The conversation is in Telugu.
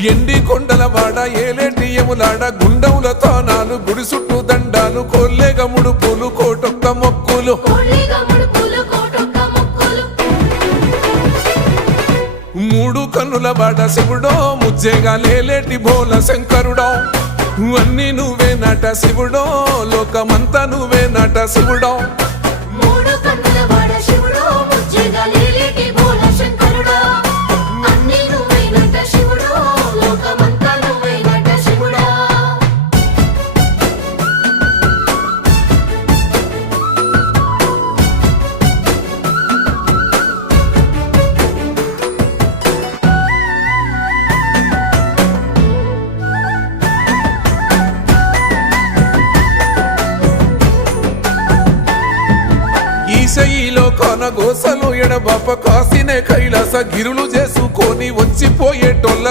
ఎండి కొండల వాడ ఏలేటి యములాడ గుండముల తానాలు గుడి చుట్టూ దండాలు కొల్లేగ ముడుపులు కోటొక్క మొక్కులు మూడు కన్నుల వాడ శివుడో ముజ్జేగా లేలేటి బోల శంకరుడో అన్ని నువ్వే నట శివుడో లోకమంతా నువ్వే నట శివుడో ఈశయిలో కొన గోసలు ఎడబాప కాసినే కైలాస గిరులు చేసుకొని వచ్చిపోయేటోళ్ళ